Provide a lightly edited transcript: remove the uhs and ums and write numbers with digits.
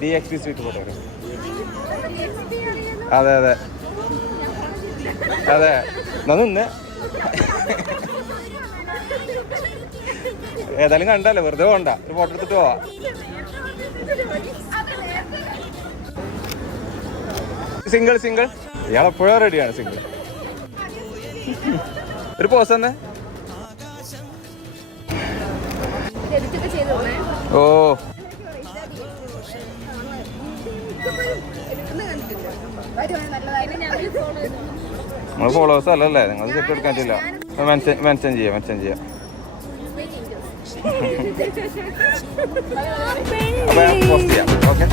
DXP street photography. അതെ അതെ അതെ നിന്ന് ഏതായാലും കണ്ടല്ലേ, വെറുതെ പോണ്ട, ഒരു ഫോട്ടോ എടുത്തിട്ട് പോവാ. സിംഗിൾ ഇയാളെപ്പോഴും റെഡിയാണ് സിംഗിൾ. ഒരു പോസ് തന്നെ. ഓ നിങ്ങൾ ഫോളോവേഴ്സ് അല്ലല്ലേ, നിങ്ങൾ സെറ്റ് എടുക്കാൻ പറ്റില്ല. മെൻഷൻ ചെയ്യാം. അപ്പൊ ഞാൻ പോസ്റ്റ് ചെയ്യാം. ഓക്കെ.